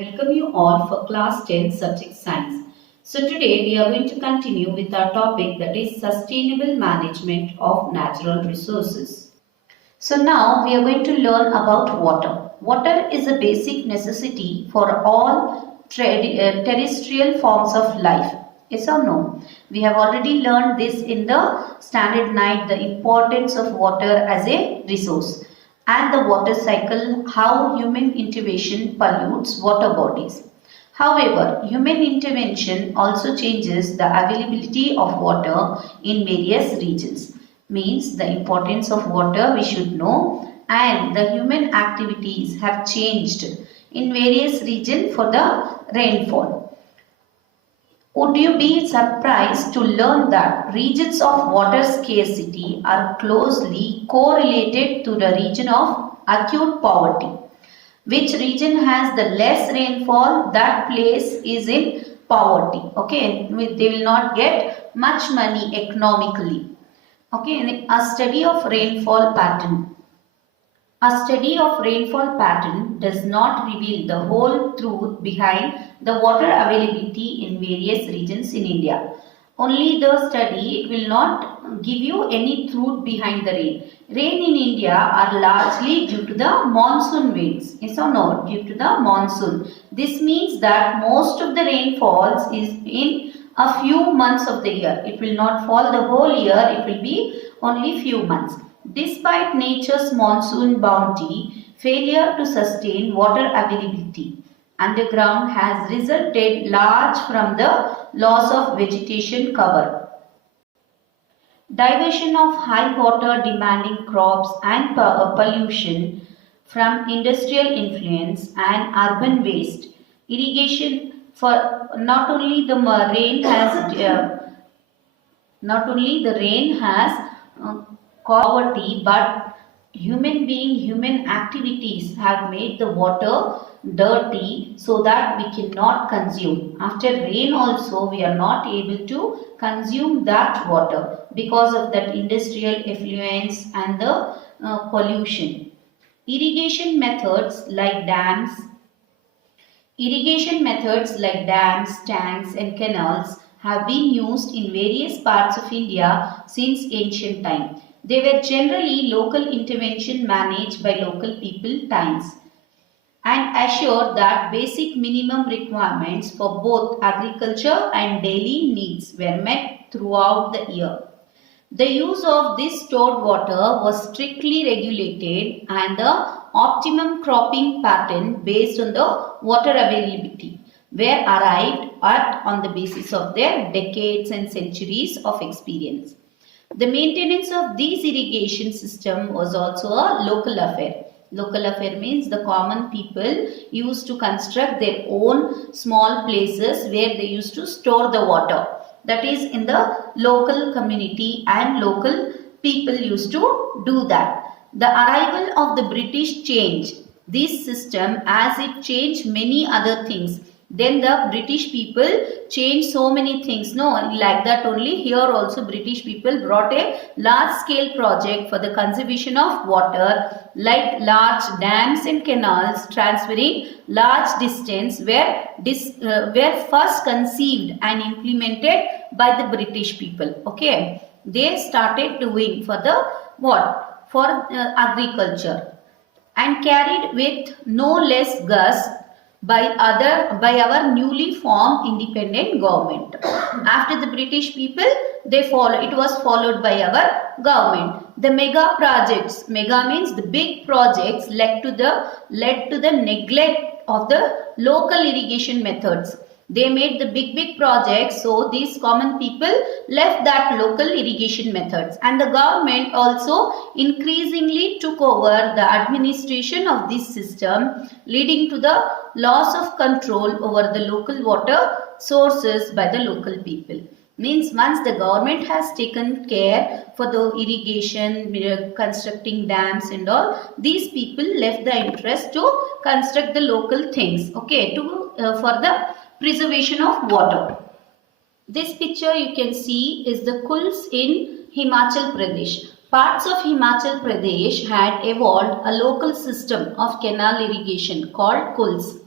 Welcome you all for class 10 subject science. So today we are going to continue with our topic, that is sustainable management of natural resources. So now we are going to learn about water. Water is a basic necessity for all terrestrial forms of life. Yes or no? We have already learned this in the standard 9, the importance of water as a resource, and the water cycle, how human intervention pollutes water bodies. However, human intervention also changes the availability of water in various regions. Means the importance of water we should know, and the human activities have changed in various regions for the rainfall. Would you be surprised to learn that regions of water scarcity are closely correlated to the region of acute poverty? Which region has the less rainfall, that place is in poverty. Okay, they will not get much money economically. Okay, a study of rainfall pattern. A study of rainfall pattern does not reveal the whole truth behind the water availability in various regions in India. Only the study, it will not give you any truth behind the rain. Rain in India are largely due to the monsoon winds. Yes or no? Due to the monsoon. This means that most of the rainfalls is in a few months of the year. It will not fall the whole year. It will be only few months. Despite nature's monsoon bounty, failure to sustain water availability underground has resulted large from the loss of vegetation cover. Diversion of high water demanding crops and pollution from industrial influence and urban waste. Irrigation for not only the rain has poverty, but human activities have made the water dirty so that we cannot consume. After rain also we are not able to consume that water because of that industrial effluence and the pollution. Irrigation methods like dams, tanks and canals have been used in various parts of India since ancient time. They were generally local intervention managed by local people times and assured that basic minimum requirements for both agriculture and daily needs were met throughout the year. The use of this stored water was strictly regulated, and the optimum cropping pattern based on the water availability were arrived at on the basis of their decades and centuries of experience. The maintenance of these irrigation system was also a local affair. Local affair means the common people used to construct their own small places where they used to store the water. That is in the local community, and local people used to do that. The arrival of the British changed this system as it changed many other things. Then the British people changed so many things. No, like that only here also British people brought a large scale project for the conservation of water, like large dams and canals transferring large distance were first conceived and implemented by the British people. Okay, they started doing for the what? For agriculture, and carried with no less gust by our newly formed independent government. After the British people, it was followed by our government. The mega projects, mega means the big projects, led to the neglect of the local irrigation methods. They made the big projects, so these common people left that local irrigation methods, and the government also increasingly took over the administration of this system, leading to the loss of control over the local water sources by the local people. Means once the government has taken care for the irrigation, constructing dams and all, these people left the interest to construct the local things, okay, for the preservation of water. This picture you can see is the Kuls in Himachal Pradesh. Parts of Himachal Pradesh had evolved a local system of canal irrigation called Kuls.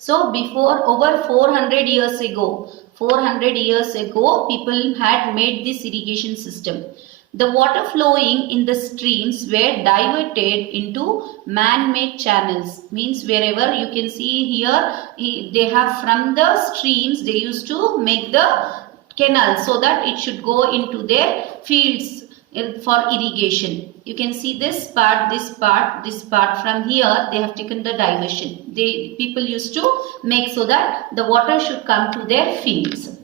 So before over 400 years ago, 400 years ago, people had made this irrigation system. The water flowing in the streams were diverted into man-made channels. Means wherever you can see here, they have from the streams, they used to make the canal so that it should go into their fields for irrigation. You can see this part, this part, this part. From here they have taken the diversion. People used to make so that the water should come to their fields.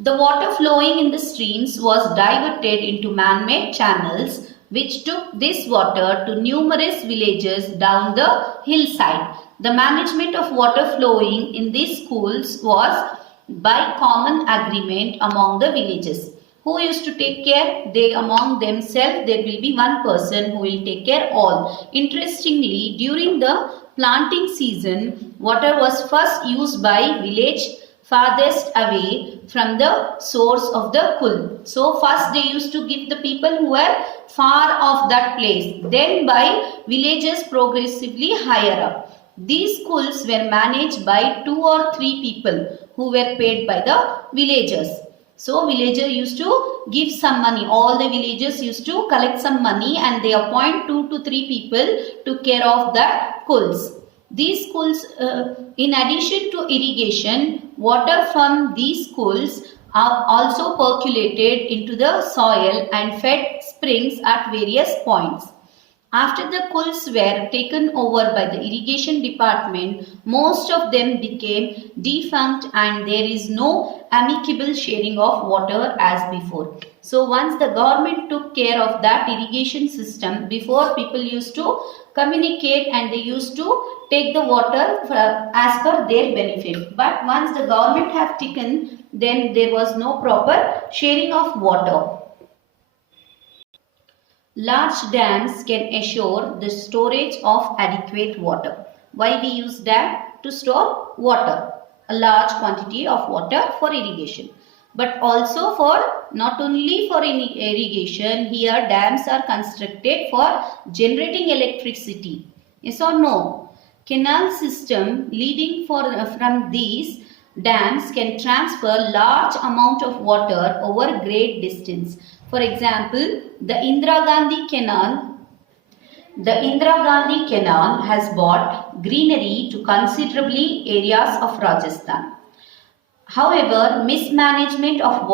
The water flowing in the streams was diverted into man-made channels which took this water to numerous villages down the hillside. The management of water flowing in these schools was by common agreement among the villages. Who used to take care? They among themselves, there will be one person who will take care all. Interestingly, during the planting season, water was first used by village farthest away from the source of the kul. So first they used to give the people who were far off that place. Then by villages progressively higher up. These schools were managed by 2 or 3 people who were paid by the villagers. So villager used to give some money. All the villagers used to collect some money and they appoint 2 to 3 people to care of the schools. These schools, in addition to irrigation, water from these schools are also percolated into the soil and fed springs at various points. After the schools were taken over by the irrigation department, most of them became defunct and there is no amicable sharing of water as before. So once the government took care of that irrigation system, before people used to communicate and they used to take the water as per their benefit. But once the government have taken, then there was no proper sharing of water. Large dams can assure the storage of adequate water. Why we use dam? To store water, a large quantity of water for irrigation. But also for, not only for irrigation, here dams are constructed for generating electricity. Yes or no? Canal system leading from these dams can transfer large amount of water over great distance. For example, the Indira Gandhi Canal has brought greenery to considerably areas of Rajasthan. However, mismanagement of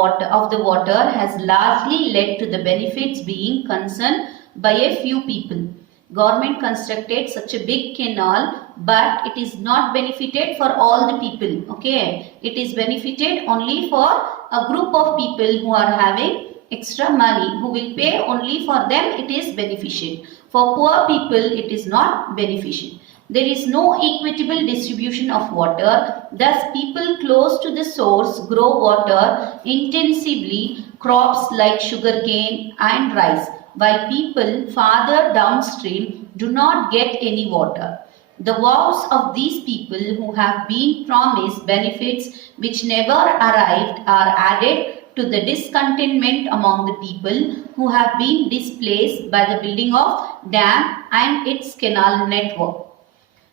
the water has largely led to the benefits being concerned by a few people. Government constructed such a big canal, but it is not benefited for all the people. Okay, it is benefited only for a group of people who are having extra money, who will pay only for them. It is beneficial. For poor people, it is not beneficial. There is no equitable distribution of water. Thus, people close to the source grow water intensively crops like sugarcane and rice, while people farther downstream do not get any water. The vows of these people who have been promised benefits which never arrived are added to the discontentment among the people who have been displaced by the building of dam and its canal network.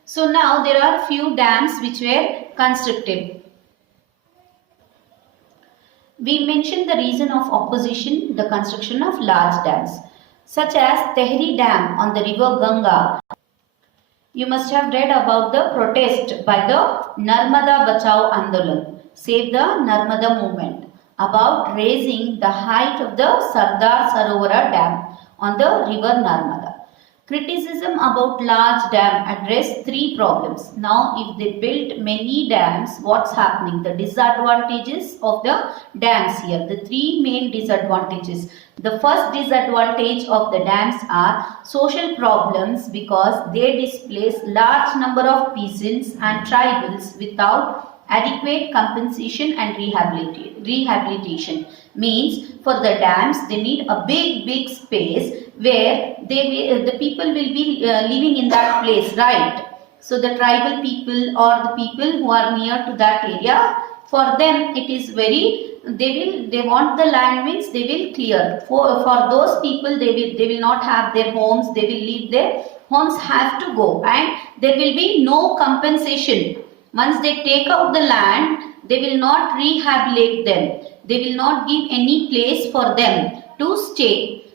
So now there are few dams which were constructed. We mentioned the reason of opposition, the construction of large dams, such as Tehri Dam on the river Ganga. You must have read about the protest by the Narmada Bachao Andolan, Save the Narmada movement, about raising the height of the Sardar Sarovara Dam on the river Narmada. Criticism about large dam addressed 3 problems. Now, if they built many dams, what's happening? The disadvantages of the dams here. The 3 main disadvantages. The first disadvantage of the dams are social problems because they displace large number of peasants and tribals without adequate compensation and rehabilitation. Means for the dams they need a big space where the people will be living in that place, right? So the tribal people or the people who are near to that area, for them it is very, they want the land, means they will clear. For those people, they will not have their homes, they will leave their homes, have to go, and there will be no compensation. Once they take out the land, they will not rehabilitate them. They will not give any place for them to stay.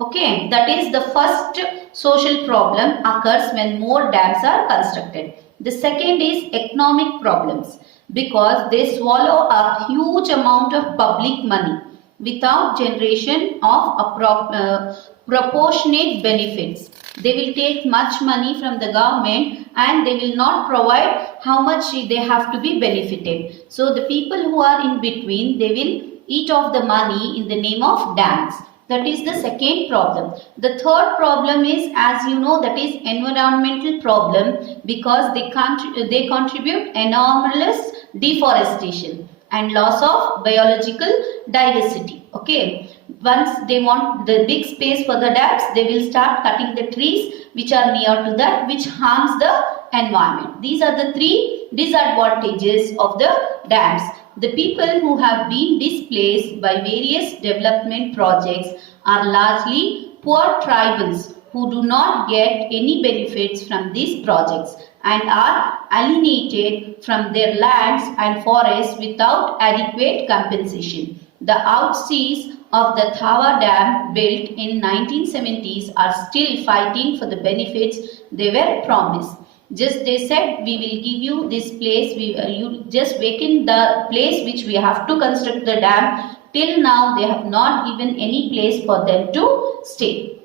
Okay, that is the first social problem occurs when more dams are constructed. The second is economic problems because they swallow up huge amount of public money without generation of proportionate benefits. They will take much money from the government and they will not provide how much they have to be benefited. So the people who are in between, they will eat off the money in the name of dams. That is the second problem. The third problem is, as you know, that is environmental problem because they contribute enormous deforestation and loss of biological diversity. Okay. Once they want the big space for the dams, they will start cutting the trees which are near to that, which harms the environment. These are the three disadvantages of the dams. The people who have been displaced by various development projects are largely poor tribals who do not get any benefits from these projects and are alienated from their lands and forests without adequate compensation. The outseas of the Thawa Dam built in 1970s are still fighting for the benefits they were promised. Just they said, we will give you this place, you just vacate the place which we have to construct the dam. Till now they have not given any place for them to stay.